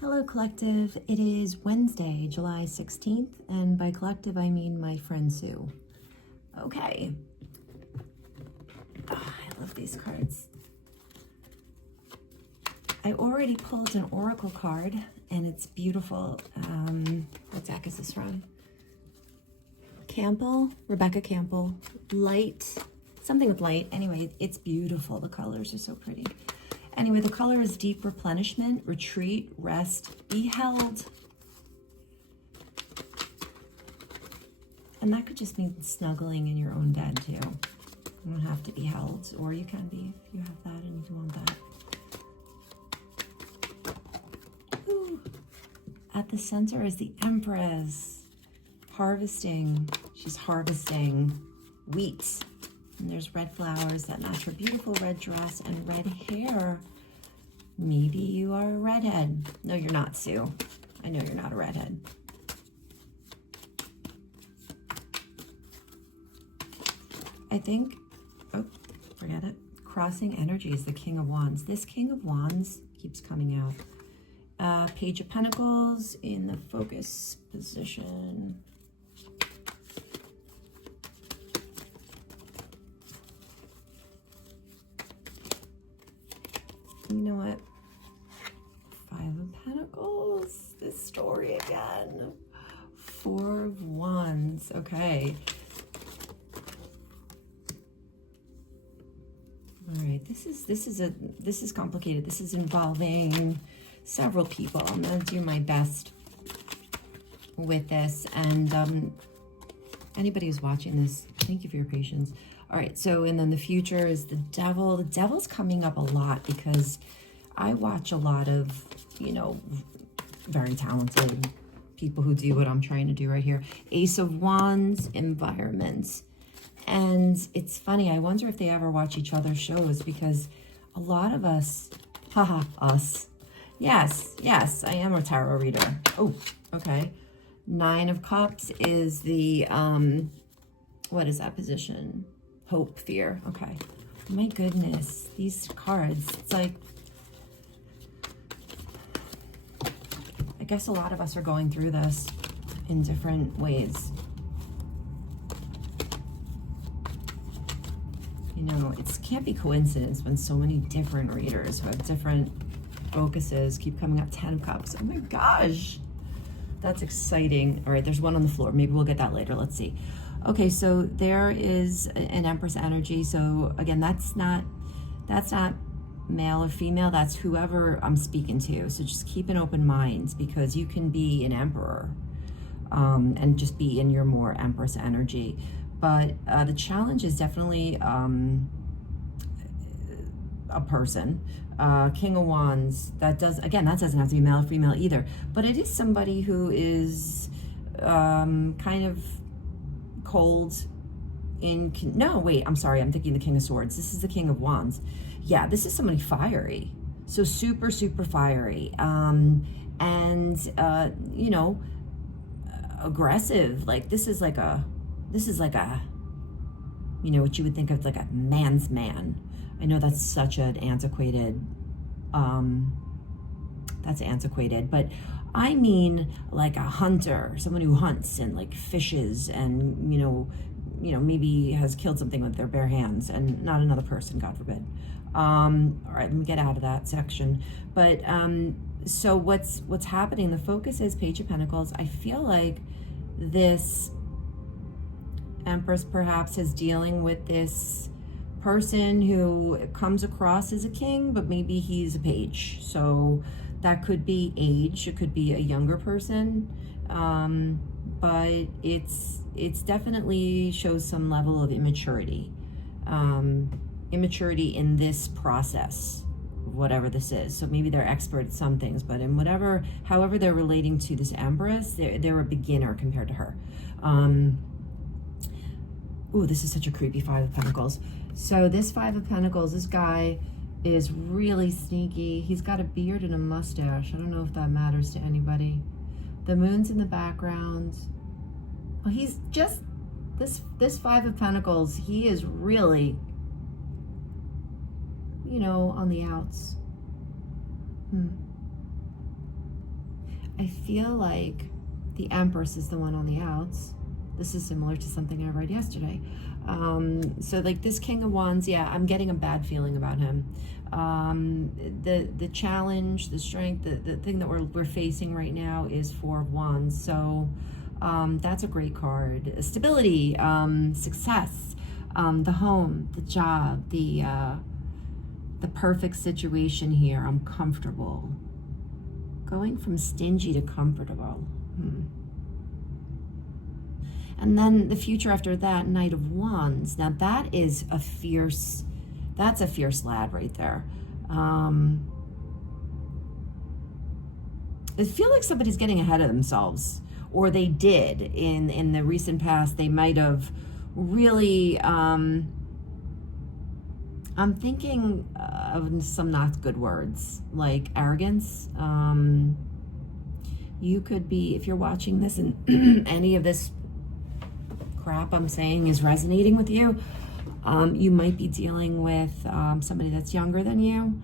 Hello, Collective. It is Wednesday, July 16th, and by Collective, I mean my friend Sue. Okay. Oh, I love these cards. I already pulled an Oracle card, and it's beautiful. What deck is this from? Campbell, Rebecca Campbell. Light, something with light. Anyway, it's beautiful. The colors are so pretty. Anyway, the color is deep replenishment, retreat, rest, be held. And that could just mean snuggling in your own bed too. You don't have to be held, or you can be if you have that and you want that. Ooh. At the center is the Empress, harvesting. She's harvesting wheat. And there's red flowers that match her beautiful red dress and red hair. Maybe you are a redhead. No, you're not, Sue. I know you're not a redhead. I think, oh, forget it. Crossing energy is the King of Wands. This King of Wands keeps coming out. Page of Pentacles in the focus position. You know what? Five of Pentacles. This story again. Four of Wands. Okay. All right. This is complicated. This is involving several people. I'm gonna do my best with this. And anybody who's watching this, thank you for your patience. All right, so, and then the future is the devil. The devil's coming up a lot because I watch a lot of, you know, very talented people who do what I'm trying to do right here. Ace of Wands, environments. And it's funny, I wonder if they ever watch each other's shows because a lot of us, haha, us. Yes, I am a tarot reader. Oh, okay. Nine of Cups is the, what is that position? Hope, fear. Okay. My goodness, these cards, it's like, I guess a lot of us are going through this in different ways. You know, it can't be coincidence when so many different readers who have different focuses keep coming up. 10 of Cups. Oh my gosh. That's exciting. All right, there's one on the floor. Maybe we'll get that later. Let's see. Okay, so there is an Empress energy. So again, that's not male or female. That's whoever I'm speaking to. So just keep an open mind because you can be an emperor and just be in your more Empress energy. But the challenge is definitely a person. King of Wands, that doesn't have to be male or female either. But it is somebody who is kind of cold in, no, wait, I'm sorry, I'm thinking the King of Swords. This is the King of Wands. Yeah, this is somebody fiery. So super, super fiery. You know, aggressive. Like this is like a, you know, what you would think of like a man's man. I know that's such an antiquated, that's antiquated, but I mean like a hunter, someone who hunts and like fishes and, you know, maybe has killed something with their bare hands and not another person, God forbid. All right, let me get out of that section. But so what's happening, the focus is Page of Pentacles. I feel like this Empress perhaps is dealing with this person who comes across as a king, but maybe he's a page. So that could be age, it could be a younger person, but it's definitely shows some level of immaturity, immaturity in this process, whatever this is. So maybe they're expert at some things, but in however they're relating to this Empress, they're a beginner compared to her. Ooh, this is such a creepy Five of Pentacles. So this Five of Pentacles, this guy is really sneaky. He's got a beard and a mustache. I don't know if that matters to anybody. The moon's in the background. Well, he's just, this Five of Pentacles, he is really, you know, on the outs. I feel like the Empress is the one on the outs. This is similar to something I read yesterday. So like this King of Wands, yeah, I'm getting a bad feeling about him. The challenge, the strength, the thing that we're facing right now is Four of Wands. So that's a great card. Stability, success, the home, the job, the perfect situation here. I'm comfortable. Going from stingy to comfortable. And then the future after that, Knight of Wands. Now that is that's a fierce lad right there. I feel like somebody's getting ahead of themselves, or they did in the recent past. They might have really, I'm thinking of some not good words, like arrogance. You could be, if you're watching this and any of this crap I'm saying is resonating with you, you might be dealing with somebody that's younger than you,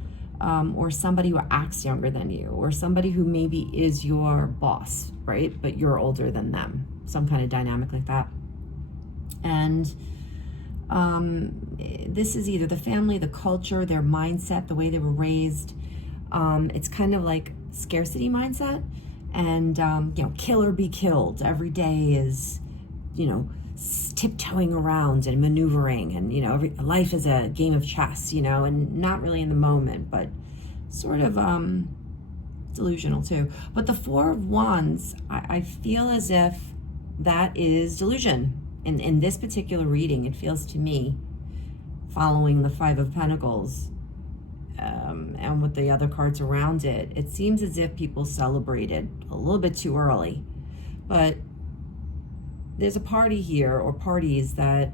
or somebody who acts younger than you, or somebody who maybe is your boss, right? But you're older than them, some kind of dynamic like that. And this is either the family, the culture, their mindset, the way they were raised. It's kind of like scarcity mindset, and kill or be killed. Every day is, tiptoeing around and maneuvering, and life is a game of chess, and not really in the moment, but sort of delusional too. But the Four of Wands, I feel as if that is delusion. In this particular reading, it feels to me, following the Five of Pentacles, and with the other cards around it, it seems as if people celebrated a little bit too early. But there's a party here, or parties, that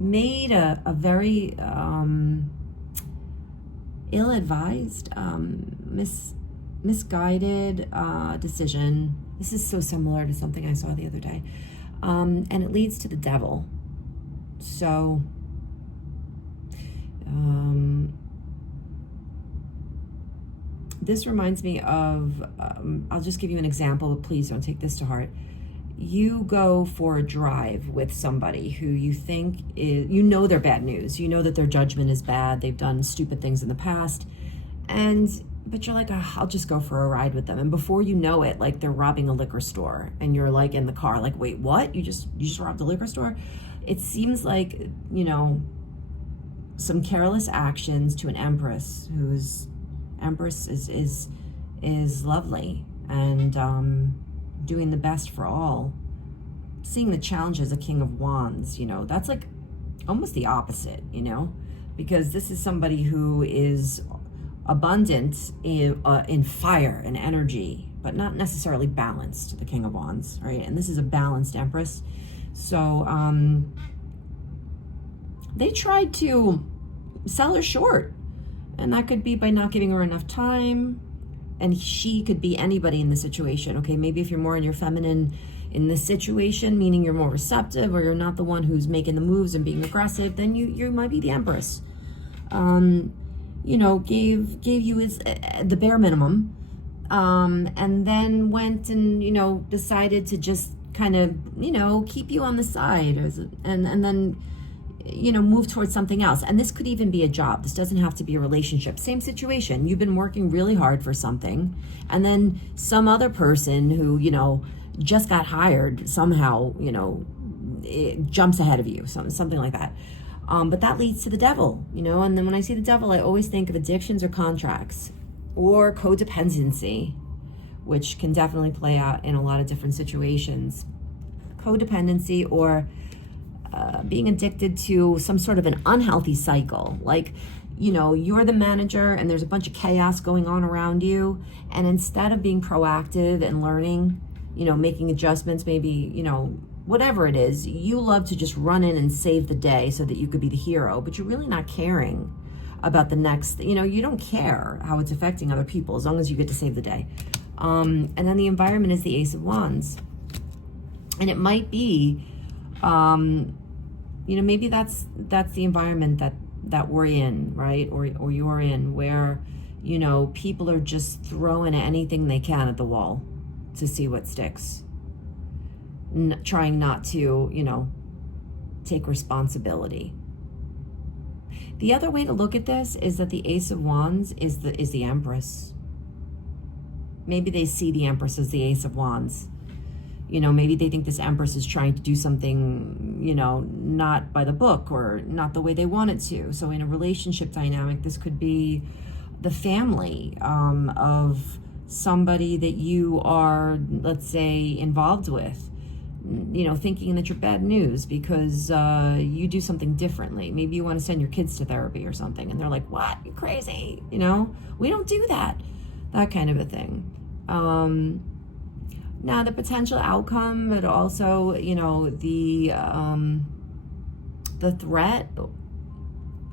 made a very ill-advised, misguided decision. This is so similar to something I saw the other day. And it leads to the Devil. So this reminds me of, I'll just give you an example, but please don't take this to heart. You go for a drive with somebody who you think is, they're bad news. You know that their judgment is bad. They've done stupid things in the past. But you're like, I'll just go for a ride with them. And before you know it, like they're robbing a liquor store, and you're like in the car, like, wait, what? You just robbed a liquor store? It seems like, some careless actions to an Empress, whose Empress is lovely and doing the best for all. Seeing the challenge as a King of Wands, that's like almost the opposite, because this is somebody who is abundant in fire and energy, but not necessarily balanced, the King of Wands, right? And this is a balanced Empress. So they tried to sell her short, and that could be by not giving her enough time. And she could be anybody in the situation. Okay, maybe if you're more in your feminine in this situation, meaning you're more receptive, or you're not the one who's making the moves and being aggressive, then you might be the Empress. Gave you the bare minimum, and then went and decided to just kind of keep you on the side, and then move towards something else. And this could even be a job. This doesn't have to be a relationship. Same situation. You've been working really hard for something, and then some other person who just got hired somehow it jumps ahead of you, something like that. But that leads to the Devil, and then when I see the Devil, I always think of addictions or contracts or codependency, which can definitely play out in a lot of different situations. Codependency, or being addicted to some sort of an unhealthy cycle. Like, you're the manager and there's a bunch of chaos going on around you. And instead of being proactive and learning, making adjustments, maybe, whatever it is, you love to just run in and save the day so that you could be the hero, but you're really not caring about the next, you don't care how it's affecting other people as long as you get to save the day. And then the environment is the Ace of Wands. And it might be, maybe that's the environment that we're in, right? Or you're in, where You know, people are just throwing anything they can at the wall to see what sticks. Trying not to, you know, take responsibility. The other way to look at this is that the Ace of Wands is the Empress. Maybe they see the Empress as the Ace of Wands. You know, maybe they think this Empress is trying to do something, you know, not by the book or not the way they want it to. So in a relationship dynamic, this could be the family of somebody that you are, let's say, involved with, you know, thinking that you're bad news because you do something differently. Maybe you want to send your kids to therapy or something, and they're like, what? You're crazy. You know, we don't do that. That kind of a thing. Now, the potential outcome, but also, you know, the threat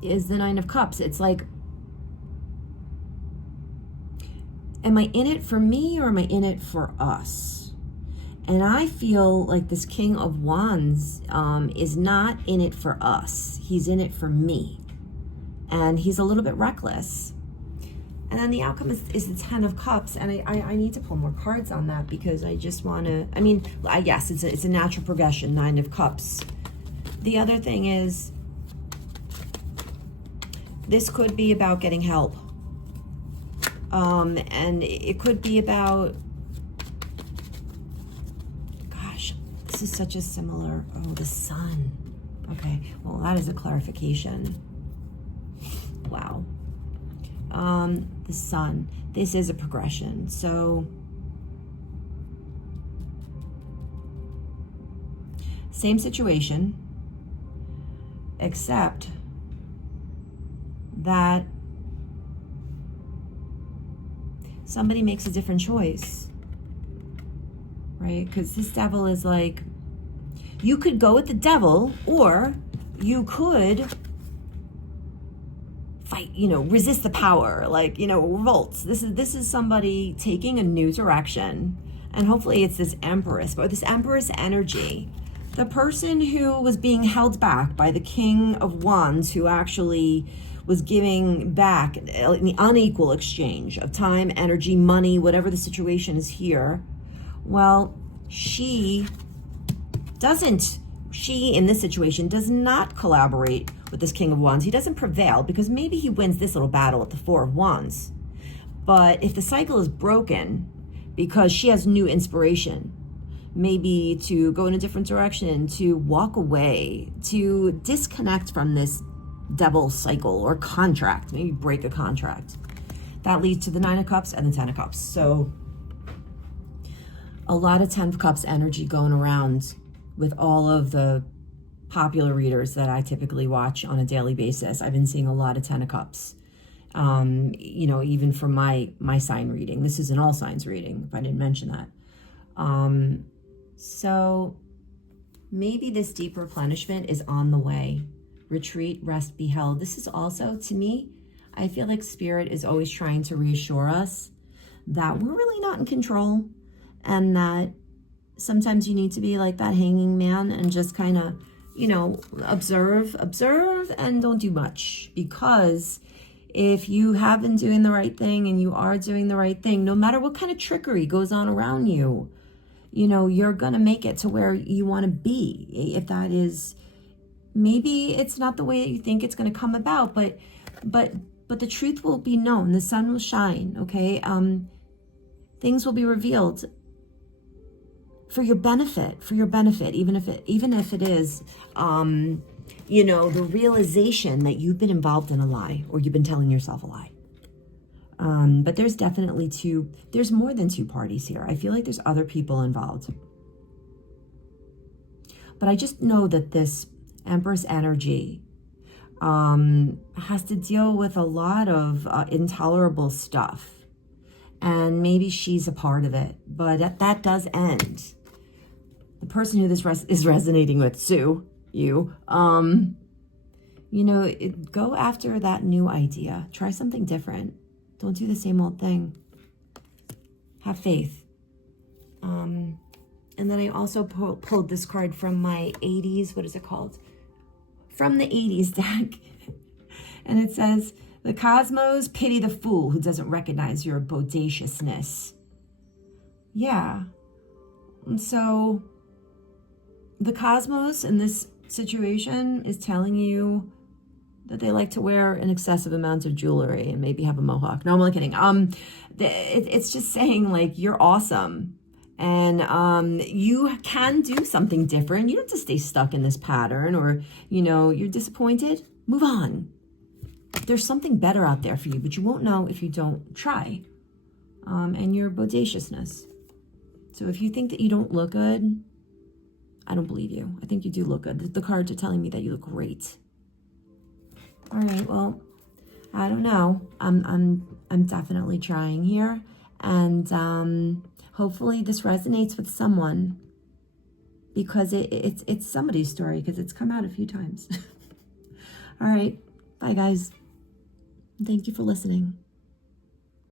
is the Nine of Cups. It's like, am I in it for me or am I in it for us? And I feel like this King of Wands is not in it for us. He's in it for me. And he's a little bit reckless. And then the outcome is the Ten of Cups. And I need to pull more cards on that because I just want to, I mean, yes, it's a natural progression, Nine of Cups. The other thing is, this could be about getting help. And it could be about, gosh, this is such a similar, oh, the Sun. Okay, well, that is a clarification. Wow. The Sun. This is a progression. So same situation, except that somebody makes a different choice, right? Because this Devil is like, you could go with the devil, or you could fight, you know, resist the power, like, you know, revolts. This is somebody taking a new direction, and hopefully it's this Empress, but this Empress energy, the person who was being held back by the King of Wands, who actually was giving back in the unequal exchange of time, energy, money, whatever the situation is here. Well, she in this situation does not collaborate with this King of Wands. He doesn't prevail because maybe he wins this little battle at the Four of Wands. But if the cycle is broken because she has new inspiration, maybe to go in a different direction, to walk away, to disconnect from this devil cycle or contract, maybe break a contract, that leads to the Nine of Cups and the Ten of Cups. So a lot of Ten of Cups energy going around with all of the popular readers that I typically watch on a daily basis. I've been seeing a lot of Ten of Cups, you know, even from my sign reading. This is an all signs reading, if I didn't mention that. So maybe this deep replenishment is on the way. Retreat, rest, be held. This is also, to me, I feel like Spirit is always trying to reassure us that we're really not in control, and that sometimes you need to be like that hanging man and just kind of, you know, observe and don't do much. Because if you have been doing the right thing and you are doing the right thing, no matter what kind of trickery goes on around you, you know, you're going to make it to where you want to be. If that is, maybe it's not the way that you think it's going to come about, but the truth will be known. The sun will shine, okay? Things will be revealed for your benefit, even if it is, you know, the realization that you've been involved in a lie, or you've been telling yourself a lie. But there's definitely there's more than two parties here. I feel like there's other people involved. But I just know that this Empress energy has to deal with a lot of intolerable stuff. And maybe she's a part of it, but that does end. The person who this is resonating with, Sue, you know, go after that new idea. Try something different. Don't do the same old thing. Have faith. And then I also pulled this card from my 80s, what is it called? From the 80s deck. And it says, The cosmos pity the fool who doesn't recognize your bodaciousness. Yeah. And so the cosmos in this situation is telling you that they like to wear an excessive amount of jewelry and maybe have a mohawk. No, I'm only kidding. It's just saying like you're awesome, and you can do something different. You don't have to stay stuck in this pattern, or you're disappointed. Move on. There's something better out there for you, but you won't know if you don't try. And your bodaciousness. So if you think that you don't look good, I don't believe you. I think you do look good. The cards are telling me that you look great. All right, well, I don't know. I'm definitely trying here, and hopefully this resonates with someone, because it's somebody's story, because it's come out a few times. All right, bye guys. Thank you for listening.